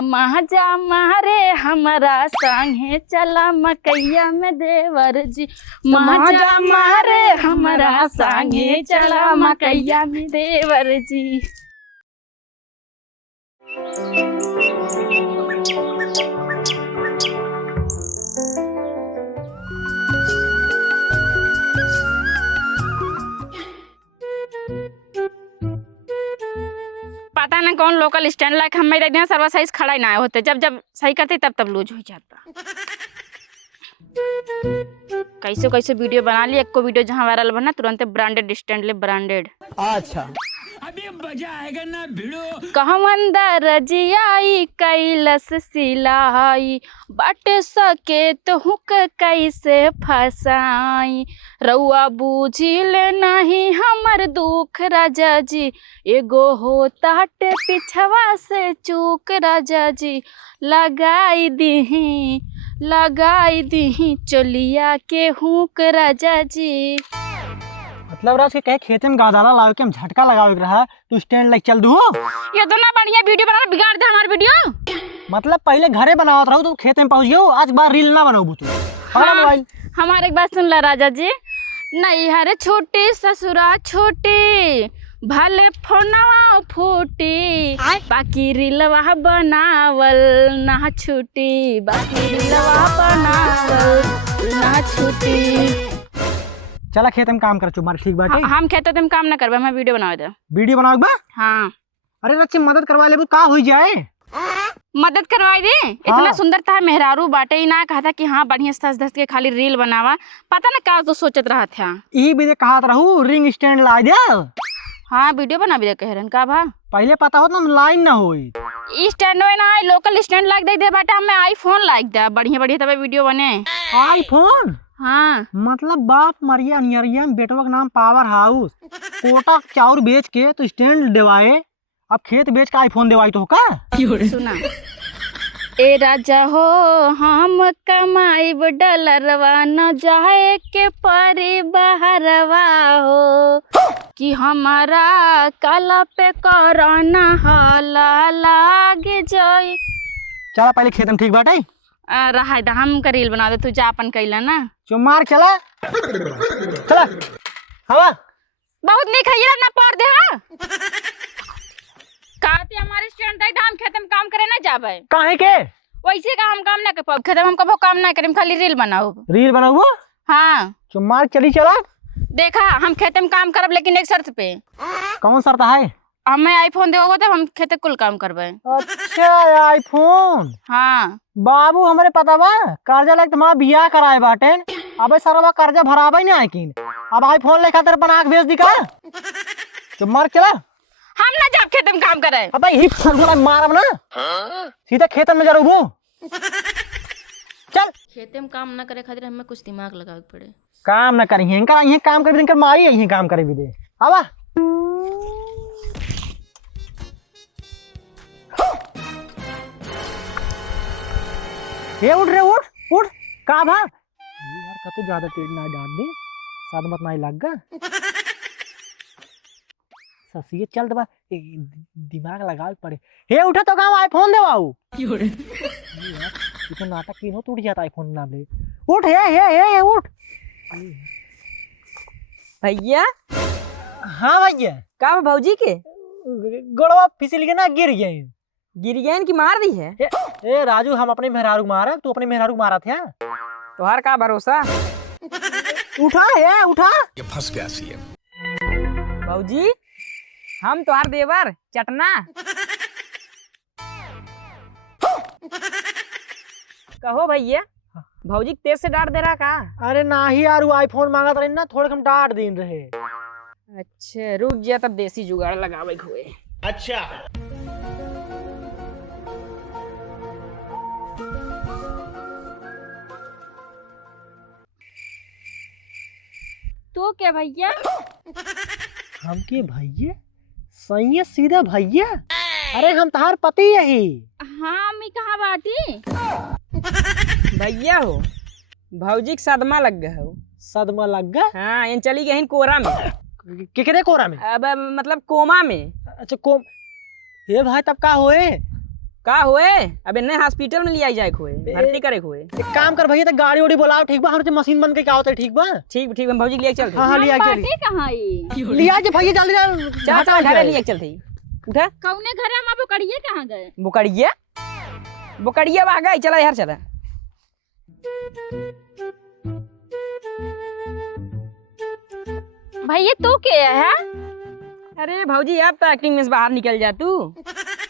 महाजा मारे हमारा संगे चला मकैया में देवर जी। महाजा मारे हमारा संगे चला मकैया में देवर जी। पता ना कौन लोकल स्टैंड लाइक हम मेरे सर्वा साइज खड़ा ही ना होते, जब जब सही करते तब लूज हो जाता। कैसे कैसे वीडियो बना ली, एक को वीडियो जहाँ वायरल बना तुरंत ब्रांडेड स्टैंड ले ब्रांडेड। अच्छा अभी मजा आएगा ना भिड़ो। कहवन दरजियाई कैलस सिलाई बट सके तो हुक कैसे फसाई। रउआ बूझिल नहीं हमर दुख राजा जी, एगो हो ताट पिछवा से चूक राजा जी। लगाई दीही चलिया के हुक राजा जी। मतलब राज के कहे खेते में गादाला लाओ के हम झटका लगाओ रहा तू स्टैंड लाइक चल दू। ये तो ना बढ़िया वीडियो बना बिगाड़ दे हमारा वीडियो। मतलब पहले घरे बनावत रहू तो खेते में पहुंच गयो, आज बार रील ना बनाऊ तू। हाँ, मोबाइल हमारे एक बात सुन ला राजा जी। नैहर छोटी ससुरा छोटी भले फोनवा फूटी, बाकी रीलवा बनावल ना छूटी, बाकी रीलवा बनावल ना छूटी। चला खेत में काम कर चुमार ठीक बात है। हम खेते में काम ना करबे, मैं वीडियो बनावे दे। वीडियो बनाओ बा? हाँ। अरे बच्चे मदद करवा ले का हो जाए। मदद करवाई दे। इतना सुंदर था मेहरारू बाटे ही ना कहता कि हाँ बढ़िया सज धज के खाली रील बनावा। पता ना क्या तो सोचत रहा था। यही भी कहा रहू रिंग स्टैंड ला दे। हाँ वीडियो बना भी दे कह रहे का भा। पहले पता हो ना लाइन ना होई। स्टैंड में ना लोकल स्टैंड लाग दे बाटे, हमें आईफोन लाग दे बढ़िया बढ़िया तबे वीडियो बने। आईफोन? हाँ मतलब बाप मरिया नियरिया बेटवा का नाम पावर हाउस। कोटा चाउर बेच के तो स्टैंड देवाए, अब खेत बेच के आईफोन देवाई तो का। सुना ए राजा हो हम कमाईब डलरवा न जाए के परी बहरवा हो, कि हमारा काला पे कोरोना हाला लाग जाए। चला पहले खेत में ठीक बाटे। रहा दा हम का रील बना दे, तू जा अपन कैला ना। जो मार चला चला हवा बहुत नहीं खाइए ना पार दे। हाँ कहते हमारे स्टैंड दे हम खेत में काम करे ना जाबे। काहे के? वैसे का हम काम ना कर पाब, खेत में हम कबो काम ना करें, खाली रील बनाओ। रील बनाओ? हाँ जो मार चली चला। देखा हम खेत में काम करब लेकिन एक शर्त पे। कौन शर्त है? हमें आईफोन देओगे तब हम खेते कुल काम करबे। अच्छा आईफोन। हाँ बाबू हमारे पता बा कर्जा लेके तुम्हारा बियाह कराए बाटे, अबे सरवा कर्जा भराबे नहीं आकिन, अब आईफोन ले खातिर अपन आंख भेज दी का। तो मार चला हम ना जाब खेत में काम करे। अबे ही फरगुना मारब ना सीधा खेत में जरूबो। चल खेते में काम ना करे खातिर हमें कुछ दिमाग लगावे पड़े। काम ना करिए इनका यही काम कर इनकर माई यही काम करे भी दे। आवा ये उठ रे उठ उठ का भा यार का तो ज्यादा तेज ना डाल दे, साथ मत नहीं लग गा ससी चल दबा दिमाग लगा पड़े। हे उठा तो गाँव आईफोन दे बाऊ तो नाटक की हो टूट जाता आईफोन नाम ले। उठ हे उठ भैया। हाँ भैया का भौजी के गोड़वा फिसल के ना गिर गए। गिर गए की मार दी है। ए राजू हम अपने मेहरारू मारा, तू अपने मेहरारू मारा था। तोहार का भरोसा। उठा है उठा ये फंस गया सी है। भौजी हम तोहार देवर चटना। कहो भैया भौजी तेज से डांट दे रहा का। अरे ना ही यार आईफोन मांगा था ना, थोड़े कम डांट दिन रहे। अच्छा रुक गया तब देसी जुगाड़ लगावे हुए। अच्छा तो क्या भैया? हम के भैया सही है सीधा भैया। अरे हम तहार पति यही। हाँ मैं कहाँ बाटी? भैया हो भौजी के सदमा लग गया हो। सदमा लग गया? हाँ इन चली गई कोरा में। केकरे कोरा में? अब मतलब कोमा में। अच्छा कोम। ये भाई तब का होए का हुए? अबे नए हॉस्पिटल में लिया जाए खोए, भर्ती करे खोए। एक काम कर भैया, तो गाड़ी उड़ी बुलाओ, ठीक बा? हमसे मशीन बन के क्या होता है, ठीक बा? ठीक ठीक, हम भौजी के लिए चलते। हाँ लिया के बाटे कहाँ ई? लिया जे भैया, जल्दी चल चल घरे लिए चलते। उठा कौने घरे हम अब कड़िए कहाँ गए? बुकड़िया बुकड़िया आ गई, चला यार चला। भैया तू क्या है? अरे भौजी अब तो एक्टिंग में से बाहर निकल जा तू।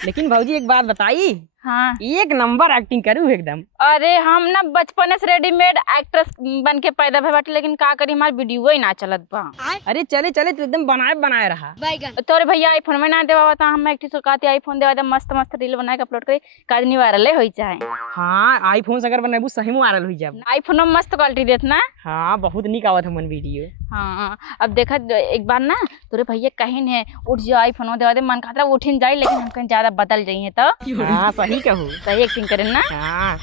लेकिन भौजी एक बात बताई, हाँ। एक नंबर एक्टिंग करू एकदम। अरे हम ना बचपन से रेडीमेड एक्ट्रेस बन के पैदा भे बाटे, लेकिन का करी हमार वीडियो ही ना चलत बा। अरे चले चले तो एकदम बनाए रहा। तोरे भैया आईफोन में ना देवा था, हम एक सुकाती आईफोन देवा था, मस्त मस्त रील बना के अपलोड करे, काज नहीं वायरल होई चाहे। हाँ आईफोन से अगर बनाबू सही में वायरल हुई जाब। आईफोन में मस्त क्वालिटी देत ना। हाँ बहुत निक आवत हमन वीडियो। हाँ अब देखा एक बार ना तोरे भैया कहीं है उठ जाओ आईफोन देवा दे, मन खाता उठिन जाए, लेकिन हम कहीं ज्यादा बदल जाइए तो। हाँ सही कहू। सही एक्टिंग करें ना। हाँ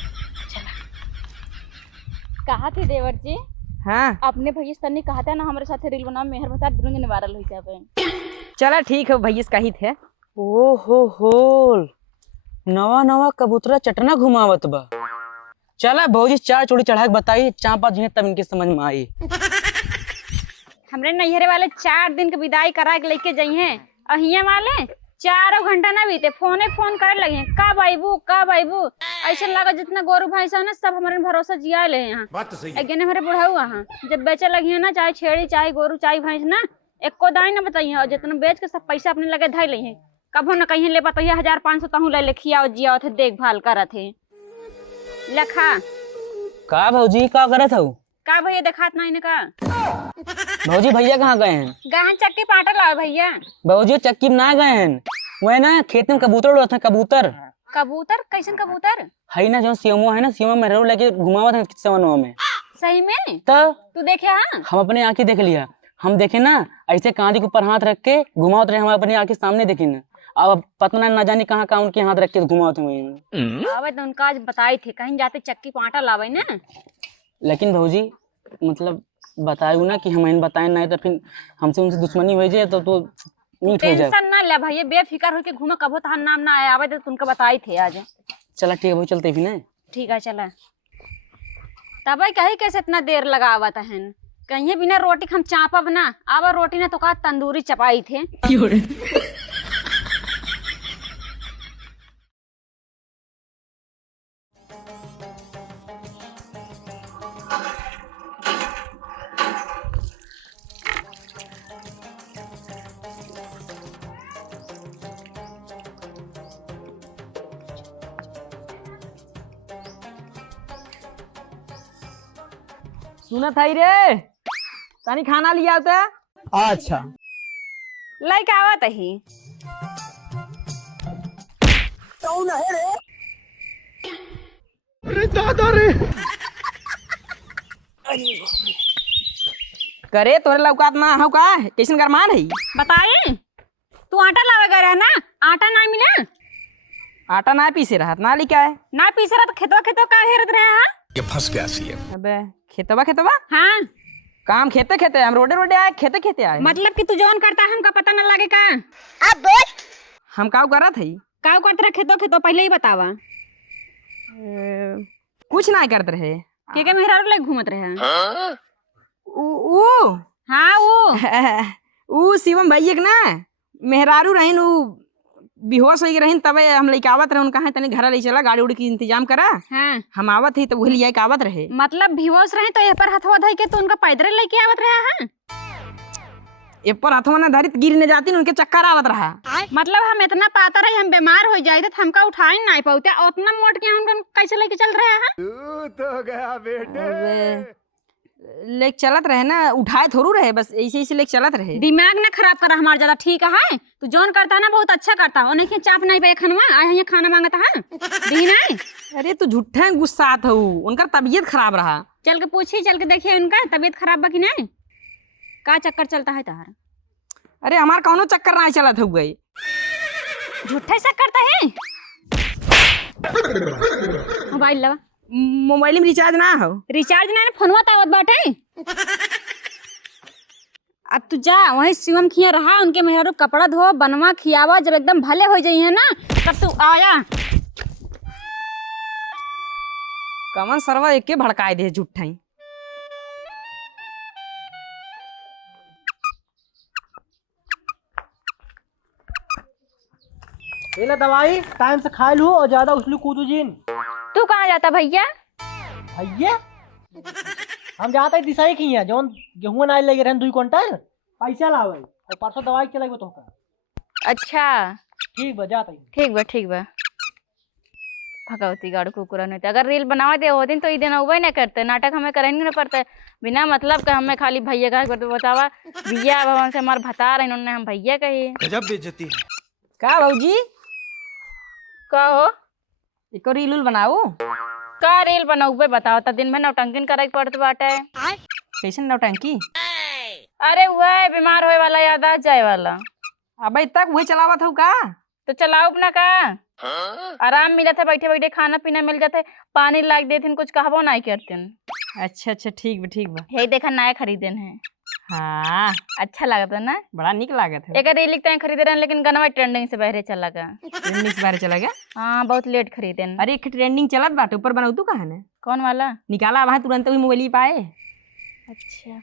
कहा थे देवर जी? हाँ अपने भैया तन्नी कहा था ना हमारे साथ रील बनाओ, मेहर बता दुनिया ने वायरल हुई जाए। चला ठीक है, भैया कही थे। ओ हो नवा नवा कबूतरा चटना घुमावत बा। चला भौजी चार चोड़ी चढ़ा के बताई, चांपा जी तब इनके समझ में आई। हमरे नैहरे वाले 4 दिन के विदाई करा के लेके जाइए, अहिया वाले 4 घंटा ना बीते फोन करे लगे हैं, का बाबू ऐसा लगा जितना गोरू भाई सा ना सब हमारे भरोसा जिया ले यहाँ। अगेने हमारे बुढ़ाऊ हाँ जब बेचे लगी है ना, चाहे छेड़ी चाहे गोरू चाहे भैंस ना, एको दाई ना बताइए, और जितना बेच के सब पैसा अपने लगे धै ले, कभो न कहीं ले बताइए 1500 तहु ले लिखिया जिया थे, देखभाल करा थे लखा। का भौजी का करत हूँ? का भैया देखात नहीं का? भौजी भैया कहाँ गए हैं? गहन चक्की पाटा लाओ भैया। भौजी चक्की में ना गए हैं, वह ना खेत में कबूतर उड़ते हैं। कबूतर कैसन कबूतर? है ना जो सियमो है ना, सियमो में रोड लेके घुमावत है सवनवा में। सही में? तो तू देखे? हाँ हम अपने आंखें देख लिया, हम देखे ना ऐसे कांधे के ऊपर हाथ रख के घुमावत रहे, हम अपनी आंखें सामने देखे ना। अब पता ना जाने कहाँ कहाँ उनके हाथ रख के घुमावत हुए। आवे तो उनका आज बताई थे कहीं जाते चक्की पाटा लावे ना। लेकिन भौजी मतलब बतायू ना कि हम इन बताए नहीं तो फिर हमसे उनसे दुश्मनी हो जाए तो मीठ हो जाए। टेंशन ना ले भैया, बेफिक्र होके घूमे, कबो तहां नाम ना आए, आवे तो तुमको बताई थे आज। चला ठीक है भाई, चलते भी ना। ठीक है चला। तब कहीं कैसे इतना देर लगावत है, कहीं बिना रोटी हम चापा बना आवा, रोटी ना तो का तंदूरी चपाई थे। सुना था रे, तानी खाना लिया होता। अच्छा लाइक आवत ही। अरे दादा रे, करे तोरे लौकात ना हो का? कैसन गरमान है? बताए तू आटा लावे गए रहा ना, आटा ना मिला, आटा ना पीसे रहा ना लिखा है ना पीस रहा तो खेतवा का हेरत रहे? हाँ ये फंस गया सीएम। अबे खेतवा हाँ काम खेते हम रोडे आए, खेते आए। मतलब कि तू जौन करता है हमका पता न लगे का? हम काव करा थे? का करते रहे खेतो पहले ही बतावा। कुछ ना करते रहे। के मेहरारू ले घूमत रहे? ऊ हाँ वो शिवम भैया के ना मेहरारू रहीन, ऊ बेहोश हो गए रहीन, तबे हम लेके आवत रहे उनका है तनी घर ले चला, गाड़ी उड़ी की इंतजाम करा। हाँ हम आवत ही तो वही लिया आवत रहे। मतलब बेहोश रहे तो ये पर हथवा धइ के तो उनका पैदल लेके आवत रहे? हाँ ये पर हथवा ना धरित गिर न जाती, उनके चक्कर आवत रहा। मतलब हम इतना पाता रहे, हम बीमार हो जाए तो हमका उठाई नहीं पाते, उतना मोट के हम कैसे लेके चल रहे हैं? तू तो गया बेटे। लेक चलत रहे ना, उठाए थोड़ू रहे, बस ऐसे लेक चलत रहे। दिमाग ना खराब करा हमारा ज्यादा, ठीक है? तू जौन करता है ना बहुत अच्छा करता है, उन्हें चाप नहीं पे खनवा आए हैं खाना मांगता है दी नहीं। अरे तू झूठा गुस्सा था, उनका तबीयत खराब रहा। चल के पूछी, चल के देखिए उनका तबीयत खराब बा कि नहीं, का चक्कर चलता है तहार? अरे हमार कौनो चक्कर ना चलत हो गई, झूठा सा करता है। मोबाइल लवा, मोबाइल में रिचार्ज ना हो। रिचार्ज ना फोनवा तावत बाटे। अब तू जा वही शिवम खिया रहा, उनके मेहरारू कपड़ा धो बनवा खियावा, जब एकदम भले हो जाइए ना तब तू आया। कमन सरवा एक के भड़काए दे झूठाई। ये ले दवाई टाइम से खा लू और ज्यादा उछलू कूदू जीन। तू कहाँ जाता भैया? भैया हम जाते दिशाई की है जौन गेहूं नाई लगे रहन 2 क्विंटल पैसा लावे और परसों दवाई चलेगो तो का। अच्छा ठीक बा जाते। ठीक बा भगवती गाड़ कुकुरा नहीं अगर रील बनावा दे हो दिन तो ई दिन उबे नहीं करते नाटक हमें करेंगे ना पड़ते बिना मतलब का हमें खाली भैया कहा करते बतावा भैया भवन से हमारे बता रहे इन्होंने हम भैया कही गजब बेइज्जती है। का भौजी कहो एको रील उल बनाओ। का रील बनाऊबे बताओ तो दिन में नौटंकिन करे पड़त बाटे। कैसन नौटंकी? अरे वह बीमार होए वाला याद आ जाए वाला। अबे तक वही चलावत हूँ का? तो चलाओ अपना का आराम मिला था बैठे बैठे खाना पीना मिल जाते पानी लाग देथिन कुछ कहबो नहीं करतिन। अच्छा ठीक बा। हे देखा नया खरीदेन है। हाँ अच्छा लागत है ना? बड़ा निक लागत है। एक रील लिखते हैं खरीदे रहे लेकिन गनवा ट्रेंडिंग से बहरे चला गया। ट्रेंडिंग से बाहर चला गया? हाँ बहुत लेट खरीदेन। अरे एक ट्रेंडिंग चलत बाटे ऊपर बनाऊ तू कहा ने? कौन वाला? निकाला वहां तुरंत ही मोबाइल पाए। अच्छा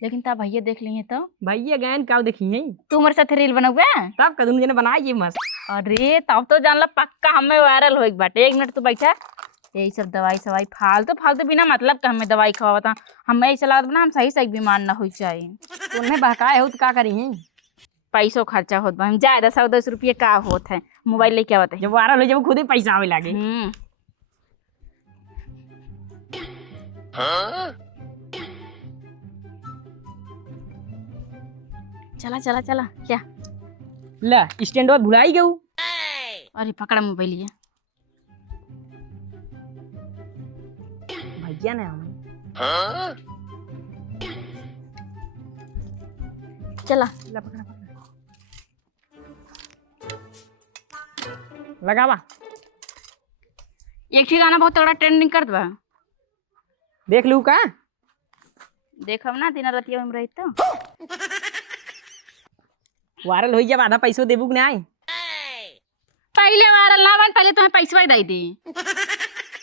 लेकिन ता भैया देख लिए तो भैया गैन का देखी है तू हमारे साथ रील बनाऊगा? तब कदम जने बनाई ये मस्त। अरे तब तो जान ला पक्का हमें वायरल होई बाटे। 1 मिनट तू बैठा यही सब दवाई सवाई फालतू बिना मतलब का हमें दवाई खवाता हमें ऐसा लागत ना हम सही बीमार ना हो जाए। तूने बहकाए हो तो का करी है? पैसों खर्चा होत बा ज्यादा 100-200 रुपये का होत है मोबाइल लेके आवत है जब वायरल हो जब खुद ही पैसा आवे लागे। चला क्या ला स्टैंड और भुलाई गऊ। अरे पकड़ा मोबाइल ये भैया ने हम चला ला पकड़ा लगावा। एक ठिकाना बहुत तगड़ा ट्रेंडिंग करत बा देख लू का? देखब ना दिन रात में रही तो वायरल हो जब आधा पैसों देबू के नहीं। पहले वायरल ना बन पहले तुम्हें पैसा ही दे दी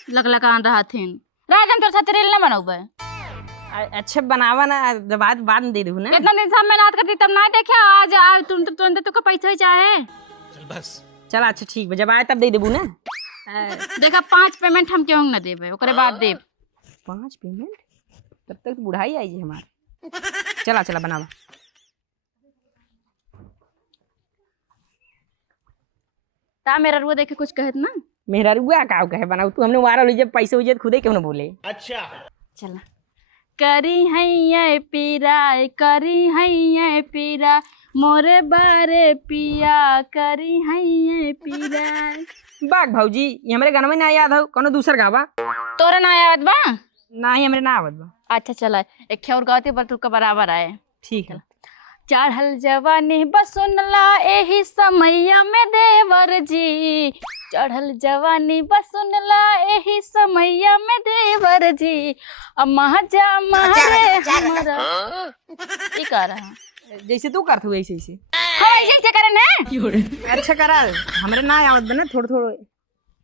लकलकान रहा थे राजन तोर साथ रील ना बनाऊबे। अच्छा बनावा ना बाद में दे दू ना। इतना दिन से मेहनत करती तब ना देखा आज तुरंत तो पैसा ही चाहे। चल बस चल अच्छा ठीक बा जब आए तब दे देबू ना। देखा 5 पेमेंट हम क्यों ना देबे ओकरे बाद देब। 5 पेमेंट तब तक तो बुढ़ाई आई है हमार। चला बनावा। ता मेरा रुआ देखे कुछ कहत ना मेरा रुआ का कहे बनाऊ तू हमने वायरल हो जब पैसे हो जब खुदे क्यों ना बोले। अच्छा चला करी है पीरा मोरे बारे पिया करी है पीरा। बाग भौजी ये हमारे गाना में ना याद हो कोनो दूसर गावा। तोरा ना याद बा? ना ही हमारे ना आवत बा। अच्छा चला एक और गाते पर तू का बराबर आए। ठीक है। चढ़ल जवानी बसुनला एही समैया में देवर जी चढ़ल जवानी बसुनला एही समैया में देवर जी अब महाजा मारे हमारा ई कर रहा जैसे तू करत हो ऐसे ऐसे हां ऐसे करे ना। अच्छा करा हमारे ना आवत बा ना थोड़ा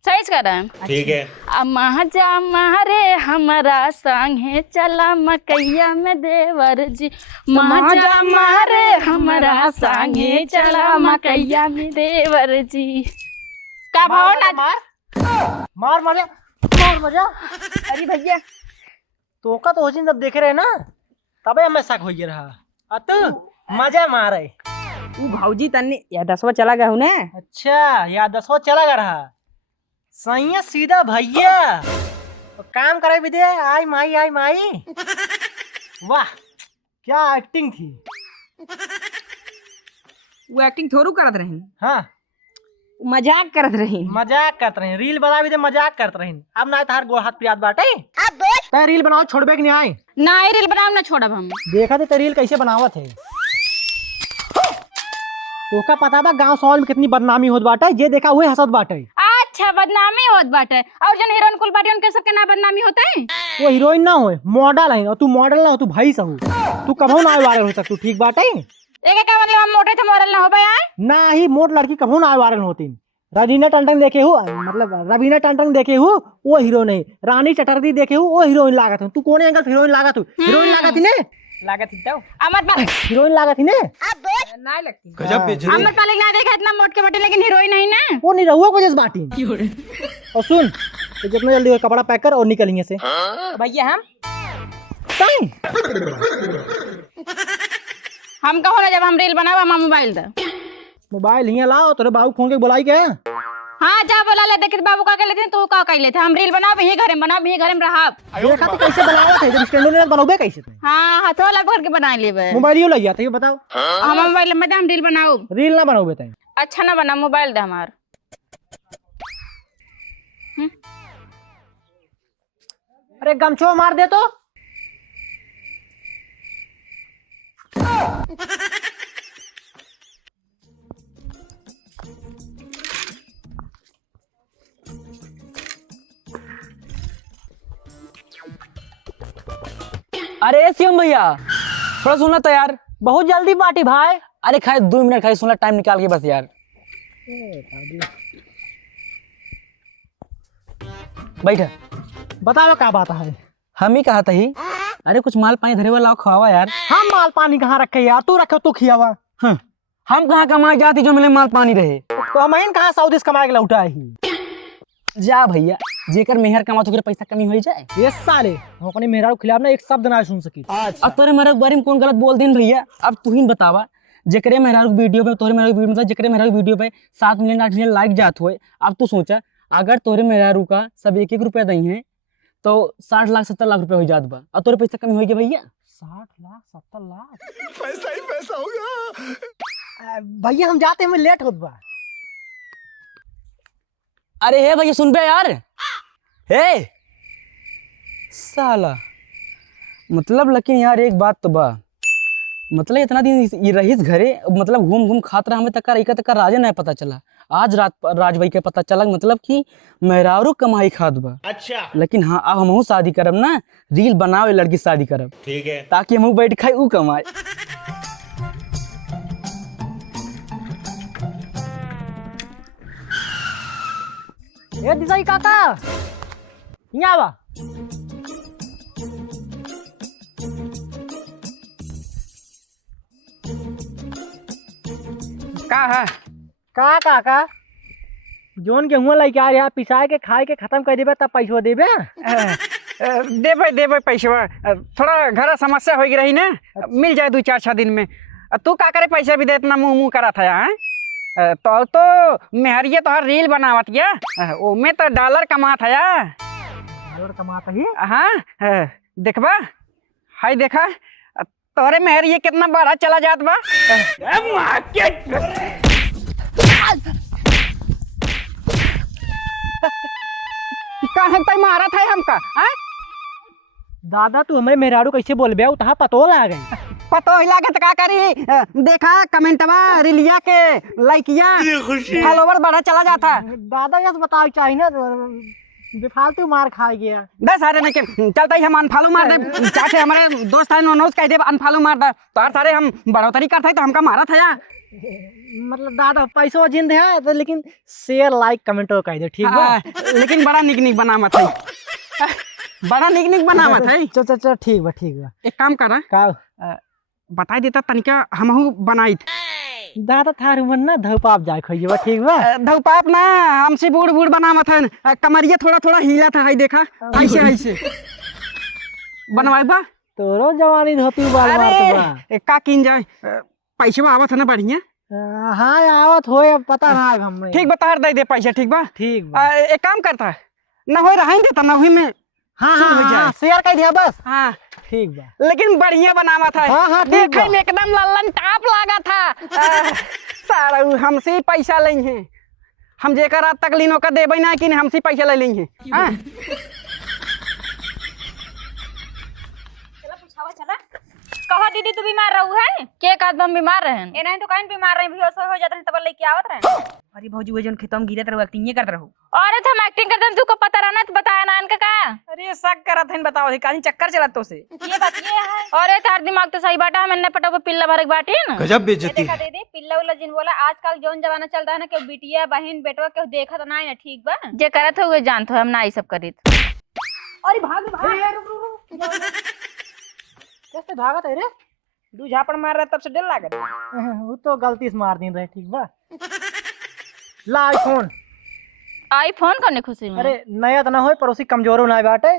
सही कर रहा है। ठीक है। अब महाजा मारे हमारा संगे चला मकैया में देवर जी महाजा मारे हमारा संगे चला मकैया में देवर जी। का भाव ना मार मजा। अरे भैया तो का तो हो जब देखे रहे ना तबे हमें शक हो रहा अत मजा मारे। ऊ भौजी तन्ने या 10वां चला गया हूं ना। अच्छा या 10वां चला गया रहा सही है सीधा भैया तो काम करे भी दे। आई माई वाह क्या एक्टिंग थी। वो एक्टिंग थोड़ू करत रही। हाँ मजाक करत रही। मजाक करत रही रील बना भी दे मजाक करत रही। अब ना तार गोड़ हाथ पियात बाटे तै रील बनाओ छोड़बे कि नहीं आई ना रील बनाओ ना छोड़ब हम। देखा थे रील कैसे बनावत है तो का पता बा गांव समाज में कितनी बदनामी होत बाटे जे देखा हुए हंसत बाटे। अच्छा बदनामी होत बाटे और जन हीरोइन कुल बाटे उनके सबके ना बदनामी होता है। वो हीरोइन ना होए मॉडल है और तू मॉडल ना हो तू भाई सहू तू कभो ना वायरल हो सकतू ठीक बाटे। एक का मतलब हम मोटे थे मॉडल ना हो बे। ना ही मोट लड़की कभो ना वायरल होती रवीना टंडन देखे हूँ, मतलब रवीना टंडन देखे हूँ वो हीरो नहीं, रानी चटर्जी देखे हूँ वो हीरोइन लागत हूँ। तू कौन एंगल हीरोइन लागत हूँ? हीरोइन लागत ही ने, लागत ही तो अमर पाल हीरोइन लागत ही ने। नहीं लगती। गजब बेइज्जती। अमर पाल ना देखा इतना मोट के बटे, लेकिन हीरोइन नहीं ना। वो नहीं रहुआ को जज्बाती बाटी। और सुन, तो जितना जल्दी हो कपड़ा पैक कर और निकलेंगे से। भैया हम नहीं हम कहो ना जब हम रील बनाओ हम मोबाइल दे। मोबाइल हियां लाओ, तेरे बाबू फोन के बुलाई के। हाँ जा बोला ले, देख बाबू का कर लेते हैं, तू का कर लेते। हम रील बनाओ यही घर में बनाओ, यही घर में रहा। देखा तो कैसे बनावत है, जब स्टैंडर्ड में बनोबे कैसे थे? हाँ हाथों लग करके बना लेबे। मोबाइल यो लग ये बताओ। हम मोबाइल में हम रील बनाओ। रील ना बनोबे तई। अच्छा ना बना, मोबाइल दे हमार। अरे गमछो मार दे तो। अरे शिवम भैया थोड़ा सुनना तो यार। बहुत जल्दी पार्टी भाई। अरे खाए 2 मिनट खाए, सुनना टाइम निकाल के बस यार। बैठ। बताओ क्या बात है? हम ही कहा था ही। अरे कुछ माल पानी धरे वाला खवावा यार। हम माल पानी कहाँ रखे यार? तू रखे तू खियावा। हाँ। हम कहाँ कमाए जाती जो मिले माल पानी रहे। तो हम कहाँ सऊदी से कमा के लौटा ही। जा भैया, जेकर मेहर कमा तो पैसा कमी हो जाए। ये साले हम अपने मेहरा के खिलाफ ना एक शब्द ना सुन सकी। अब तोरे मेहरा के बारे में कौन गलत बोल दिन भैया? अब तू ही बतावा। जेकरे मेहरारू वीडियो पे, तोरे मेहरारू वीडियो, मतलब जेकरे मेहरारू वीडियो पे 7 मिलियन 8 मिलियन लाइक जात हुए। अब तू सोचा, अगर तोरे मेहरारू का सब 1-1 रुपया दई है तो 60 लाख 70 लाख रुपया हो जात बा। अब तोरे पैसा कमी हो गया भैया। 60 लाख 70 लाख पैसा ही पैसा होगा। भैया हम जाते हैं, लेट होत बा। अरे हे भैया सुन बे यार। हे साला, मतलब लेकिन यार एक बात तो बा, मतलब इतना दिन ये रहीस घरे, मतलब घूम घूम खात रहा, हमें तक तक राजे नहीं पता चला। आज रात राज भाई के पता चला, मतलब कि मेहरारू कमाई खात बा। अच्छा लेकिन हाँ, अब हमहू शादी करब ना, रील बनावे लड़की शादी करब, ठीक है। ताकि हमहू बैठ खाई ऊ कमाए। ए दिसाई काका यहाँ बा। का है? का काका जोन गेहुआ लेके आ रहा पिसाए के खाए के खत्म कर देबे तब पैसा देबे। देवे पैसा। थोड़ा घर समस्या हो रही ना, मिल जाए 2-4 दिन में। तू का करे पैसा भी दे, इतना मुंह करा था यार। तो मेहरिया तो हर रील बनावत या, ओमे तो डॉलर कमात है यार। डॉलर कमाता ही। हाँ देखबा, हाय देखा तोरे मेहरिया कितना बड़ा चला जात बा। काहे तय मारत है हमका? दादा तू हमें मेहरारू कैसे बोलबे? उतहा पतो लाग गई। पतो लागत का करी? देखा कमेंटवा रीलिया के लाइकिया फॉलोवर बढ़ा चला जाता। दादा यस बताओ चाहिए ना, बेफालतू मार खा गया। 10 सारे में के चलता ही हम अनफॉलो मार दे। चाचे हमारे दोस्त है नोनोज कह दे अनफॉलो मार दे, तो हर सारे हम बढ़ोतरी करते तो हमका मारा था यार। मतलब दादा पैसो जिंद है तो, लेकिन शेयर लाइक कमेंट कह दे, ठीक बा? लेकिन बड़ा निक बना मत है, बड़ा निक बना मत है। चल ठीक बा ठीक बा। एक काम करा, का बता देता तनिका हमहू बनाई। दादा थार मन ना धपाप जाए खोइए बा, ठीक बा? धपाप ना, हमसे बूढ़ बूढ़ बना मत है। कमरिया थोड़ा थोड़ा हिला था, है देखा ऐसे ऐसे बनवाए बा। तोरो जवानी धोती बाल मारत बा। का किन जाए, पैसा आवत है ना बढ़िया? हाँ आवत होए, पता ना हमें। ठीक बता दे दे पैसा, ठीक बा? ठीक बा। एक काम करता ना हो रहा देता ना हुई में। हाँ शेयर कर दिया बस। हाँ ठीक बा, लेकिन बढ़िया बनावा था। हाँ, ठीक देखे बा। में एकदम लल्लन टाप लगा था। सारा पैसा ही पैसा लेंगे हम, जेकर रात तक लीनो का देबे ना कि हमसे पैसा ले लेंगे। हाँ कहो दीदी तू बीमार रहू है? के काद हम बीमार रहन? ए नहीं तो काइन बीमार रहे, बेहोश हो जात तब लेके आवत रहे। अरे भौजी वो जोन खेतम गिरत रहो, एक्टिंग करत रहो। और हम एक्टिंग करते तुमको पता रहना तो बताया ना इनका का। अरे शक कर करत हन बताओ ही कानी चक्कर चलत तो से ये बात ये है। अरे तार दिमाग तो सही बाटा है, मैंने पटा को पिल्ला भरक बाटी है ना। गजब बेइज्जती देखा है। दीदी पिल्ला उल्ला जिन बोला आजकल जौन जमाना चल रहा है ना कि बिटिया बहन बेटवा के देखा तो ना है ना ठीक बा। जे करत हो जानत हो, हम ना ई सब करित। अरे भाग भाग कैसे भागत है रे? दू झापड़ मार रहा तब से डर लागत। वो तो गलती से मार दी रहे, ठीक बा। ला आईफोन। आईफोन करने खुशी में। अरे नया तो ना हो पर उसी कमजोर ना बाटे,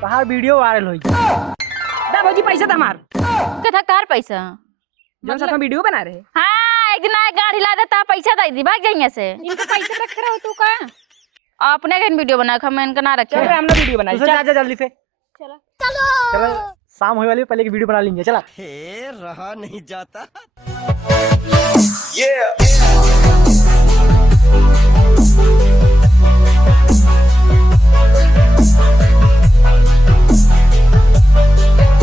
बाहर वीडियो वायरल होई। दा भौजी पैसा दा मार के था तार पैसा जब से हम वीडियो बना रहे। हाँ, एक दिन आए गाड़ी ला देता पैसा दे दी, भाग जाइए से। इनका पैसा रखे रहो तू का। अपने के वीडियो बना के हम इनका ना रखे। चल हम लोग वीडियो बनाई। दूसरे जा जल्दी से। चलो चलो शाम होने वाली है, पहले की वीडियो बना लेंगे। चला रहा नहीं जाता।